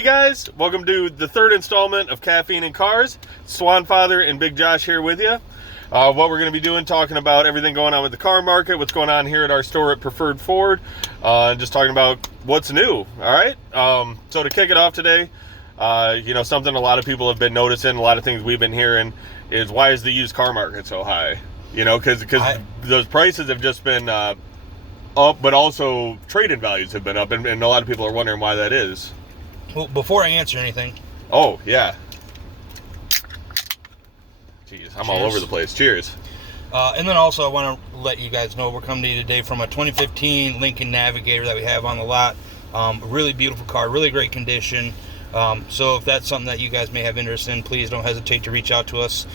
Hey guys, welcome to the third installment of Caffeine and Cars. Swan Father and Big Josh here with you. What we're going to be doing, talking about everything going on with the car market, what's going on here at our store at Preferred Ford, and just talking about what's new, all right? So to kick it off today, something a lot of people have been noticing, a lot of things we've been hearing, is why is the used car market so high? You know, because those prices have just been up, but also trade-in values have been up, and a lot of people are wondering why that is. Well, before I answer anything... Oh, yeah. Jeez, I'm Cheers. all over the place. Cheers. And then also I want to let you guys know we're coming to you today from a 2015 Lincoln Navigator that we have on the lot. Really beautiful car, really great condition. So if that's something that you guys may have interest in, please don't hesitate to reach out to us.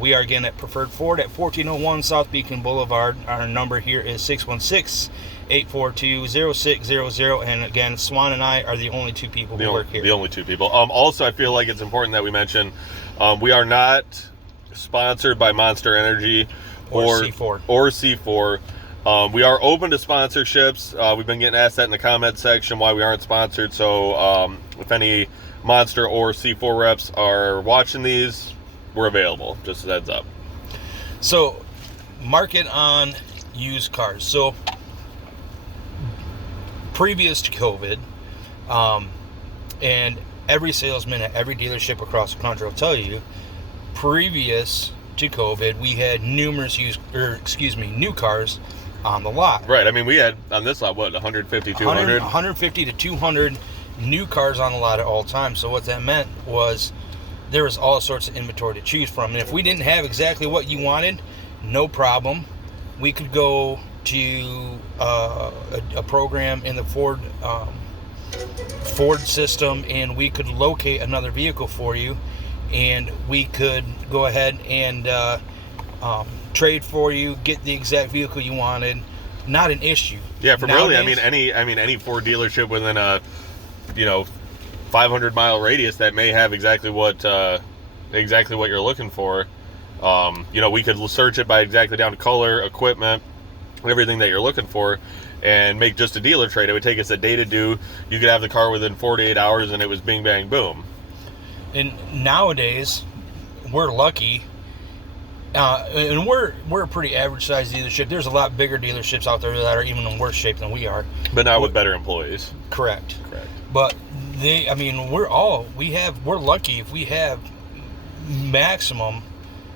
We are again at Preferred Ford at 1401 South Beacon Boulevard. Our number here is 616-842-0600. And again, Swan and I are the only two people who work here. The only two people. Also, I feel like it's important that we mention we are not sponsored by Monster Energy or C4. We are open to sponsorships. We've been getting asked that in the comment section why we aren't sponsored. So if any Monster or C4 reps are watching these, we're available. Just a heads up. So, market on used cars. So, previous to COVID, and every salesman at every dealership across the country will tell you, previous to COVID, we had numerous new cars on the lot. Right. I mean, we had on this lot, 150, 200? 150 to 200 new cars on the lot at all times. So what that meant was there was all sorts of inventory to choose from. And if we didn't have exactly what you wanted, no problem. We could go to a program in the Ford system, and we could locate another vehicle for you, and we could go ahead and trade for you, get the exact vehicle you wanted. Not an issue. Yeah, for nowadays, really, any Ford dealership within a 500-mile radius that may have exactly what you're looking for. We could search it by exactly down to color, equipment, everything that you're looking for, and make just a dealer trade. It would take us a day to do. You could have the car within 48 hours, and it was bing, bang, boom. And nowadays, we're lucky, and we're a pretty average-sized dealership. There's a lot bigger dealerships out there that are even in worse shape than we are. But now with better employees. Correct. But we're lucky if we have maximum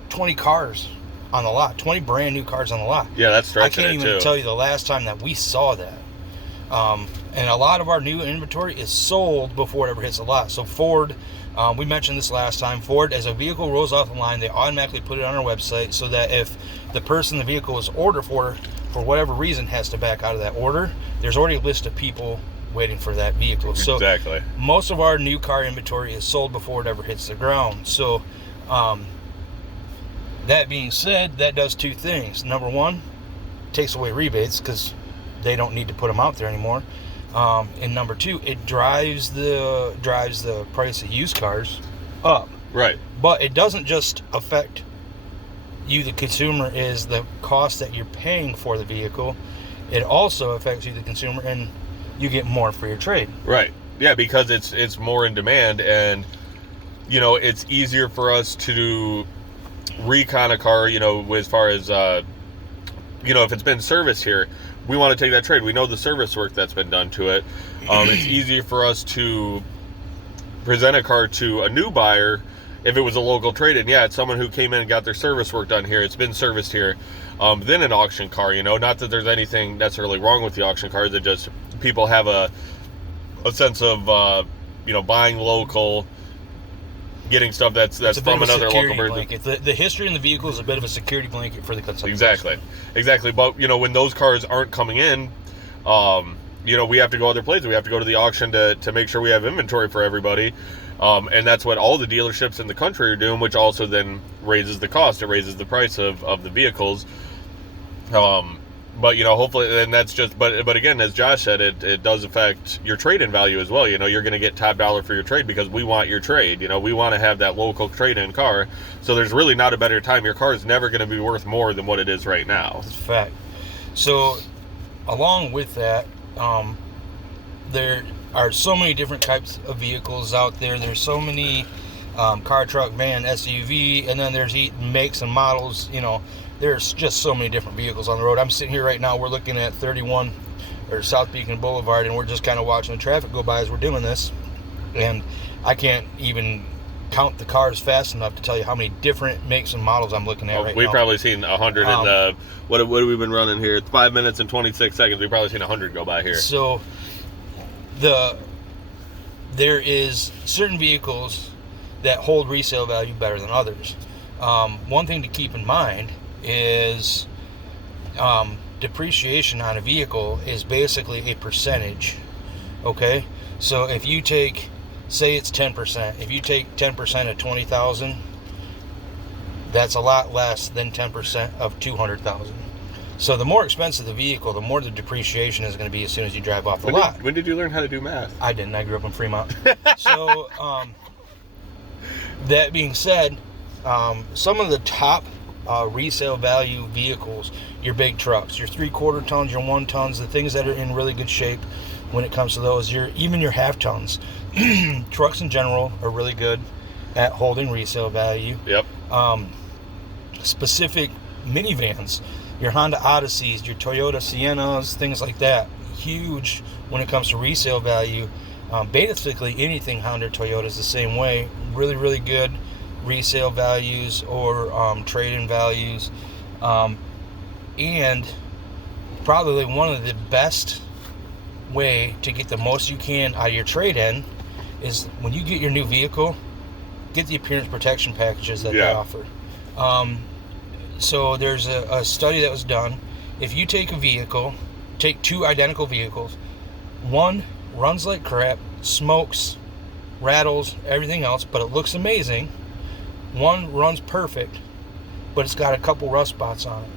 20 cars on the lot, 20 brand new cars on the lot. Yeah, that's stretching it too. I can't even tell you the last time that we saw that. And a lot of our new inventory is sold before it ever hits the lot. So Ford, we mentioned this last time, Ford, as a vehicle rolls off the line, they automatically put it on our website so that if the person the vehicle was ordered for whatever reason, has to back out of that order, there's already a list of people waiting for that vehicle. So exactly. Most of our new car inventory is sold before it ever hits the ground. So that being said, that does two things. Number one, takes away rebates because they don't need to put them out there anymore. And number two, it drives the price of used cars up. Right. But it doesn't just affect you, the consumer, is the cost that you're paying for the vehicle. It also affects you, the consumer, and you get more for your trade. Right. Yeah, because it's more in demand, and it's easier for us to recon a car, as far as if it's been serviced here, we want to take that trade. We know the service work that's been done to it. It's easier for us to present a car to a new buyer if it was a local trade-in. Yeah, it's someone who came in and got their service work done here. It's been serviced here. Then an auction car, not that there's anything necessarily wrong with the auction cars. It just, people have a sense of, buying local, getting stuff that's from another local person. The history in the vehicle is a bit of a security blanket for the consumer. Exactly. But when those cars aren't coming in, we have to go other places. We have to go to the auction to make sure we have inventory for everybody. And that's what all the dealerships in the country are doing, which also then raises the cost. It raises the price of the vehicles. But hopefully, and that's just, but again, as Josh said, it does affect your trade-in value as well. You're going to get top dollar for your trade because we want your trade. We want to have that local trade-in car. So there's really not a better time. Your car is never going to be worth more than what it is right now. That's a fact. So along with that, there are so many different types of vehicles out there. There's so many car, truck, van, SUV, and then there's makes and models. You know, there's just so many different vehicles on the road. I'm sitting here right now. We're looking at 31 or South Beacon Boulevard, and we're just kind of watching the traffic go by as we're doing this. And I can't even count the cars fast enough to tell you how many different makes and models I'm looking at right now. We've probably seen 100 in the, what have we been running here? It's 5 minutes and 26 seconds. We've probably seen 100 go by here. So there is certain vehicles that hold resale value better than others. One thing to keep in mind is depreciation on a vehicle is basically a percentage. Okay, so if you take, say it's 10%. If you take 10% of 20,000, that's a lot less than 10% of 200,000. So the more expensive the vehicle, the more the depreciation is going to be as soon as you drive off the lot. When did you learn how to do math? I didn't. I grew up in Fremont. So that being said, some of the top resale value vehicles, your big trucks, your 3/4 tons, your 1 tons, the things that are in really good shape when it comes to those, even your half tons. Trucks in general are really good at holding resale value. Yep. Specific minivans, your Honda Odysseys, your Toyota Siennas, things like that, huge when it comes to resale value. Basically anything Honda or Toyota is the same way. Really, really good resale values or trade-in values. And probably one of the best way to get the most you can out of your trade-in is when you get your new vehicle, get the appearance protection packages that they offer. So there's a study that was done. If you take a vehicle, take 2 identical vehicles, one runs like crap, smokes, rattles, everything else, but it looks amazing. One runs perfect, but it's got a couple rust spots on it.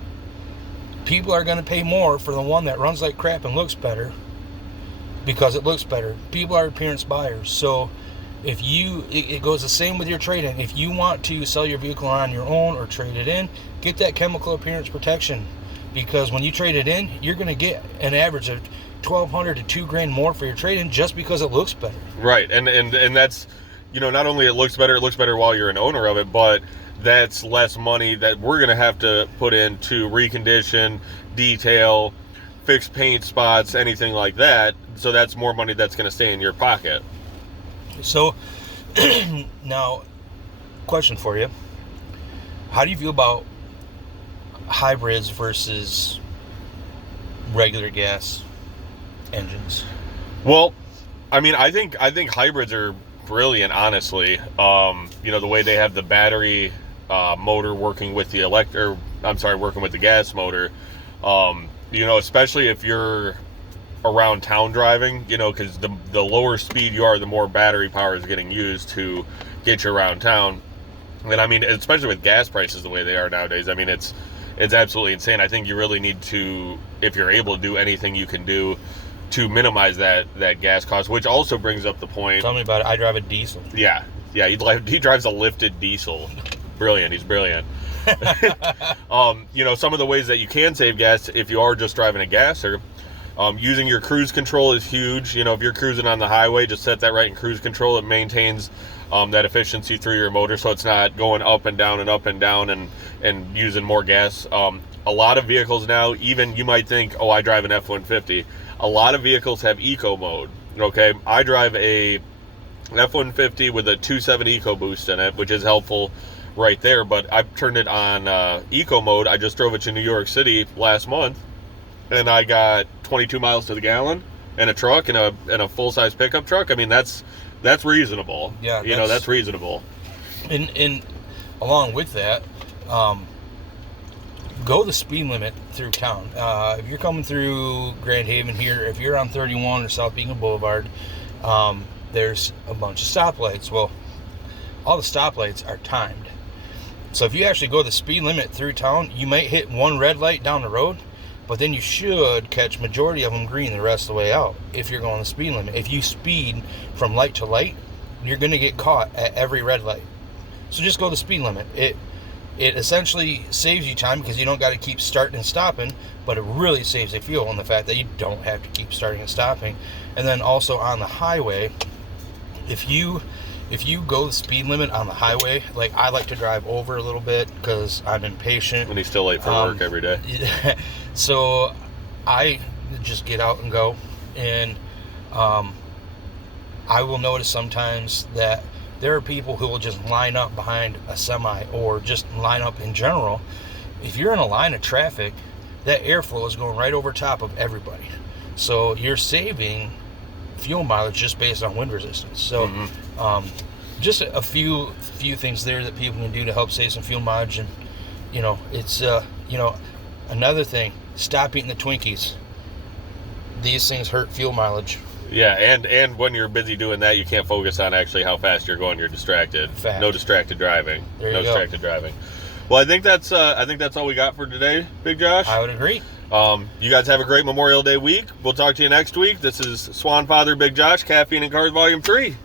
People are going to pay more for the one that runs like crap and looks better because it looks better. People are appearance buyers. So if it goes the same with your trade-in. If you want to sell your vehicle on your own or trade it in, get that chemical appearance protection, because when you trade it in, you're going to get an average of $1,200 to $2,000 more for your trade-in just because it looks better. Right, and that's, you know, not only it looks better while you're an owner of it, but that's less money that we're going to have to put into recondition, detail, fix paint spots, anything like that. So that's more money that's going to stay in your pocket. So now, question for you. How do you feel about hybrids versus regular gas engines? Well, I mean, I think hybrids are brilliant, honestly. You know, the way they have the battery motor working with the working with the gas motor. You know, especially if you're around town driving, you know, because the lower speed you are, the more battery power is getting used to get you around town. And I mean, especially with gas prices the way they are nowadays, I mean, it's absolutely insane. I think you really need to, if you're able to do anything you can do to minimize that gas cost, which also brings up the point. Tell me about it. I drive a diesel. Yeah, he drives a lifted diesel. Brilliant. He's brilliant. You know, some of the ways that you can save gas if you are just driving a gasser, using your cruise control is huge. You know, if you're cruising on the highway, just set that right in cruise control. It maintains that efficiency through your motor, so it's not going up and down and using more gas. A lot of vehicles now, even you might think, oh, I drive an F-150. A lot of vehicles have eco mode. Okay, I drive a F-150 with a 2.7 EcoBoost in it, which is helpful right there, but I've turned it on eco mode. I just drove it to New York City last month, and I got 22 miles to the gallon in a truck, in a full-size pickup truck. I mean, that's reasonable. Yeah, you know, that's reasonable. And along with that, go the speed limit through town. If you're coming through Grand Haven here, if you're on 31 or South Beacon Boulevard, there's a bunch of stoplights. Well, all the stoplights are timed. So if you actually go the speed limit through town, you might hit one red light down the road, but then you should catch majority of them green the rest of the way out if you're going the speed limit. If you speed from light to light, you're going to get caught at every red light. So just go the speed limit. It essentially saves you time because you don't got to keep starting and stopping, but it really saves you fuel in the fact that you don't have to keep starting and stopping. And then also on the highway, if you go the speed limit on the highway, like I like to drive over a little bit because I'm impatient. And he's still late for work every day. So I just get out and go. And I will notice sometimes that there are people who will just line up behind a semi or just line up in general. If you're in a line of traffic, that airflow is going right over top of everybody. So you're saving fuel mileage just based on wind resistance. So just a few things there that people can do to help save some fuel mileage. And it's another thing, stop eating the Twinkies. These things hurt fuel mileage. Yeah, and when you're busy doing that, you can't focus on actually how fast you're going. You're distracted. Fact. No distracted driving. There you no go. distracted driving. Well, I think that's all we got for today, Big Josh. I would agree. You guys have a great Memorial Day week. We'll talk to you next week. This is Swan Father Big Josh, Caffeine and Cars Vol.3.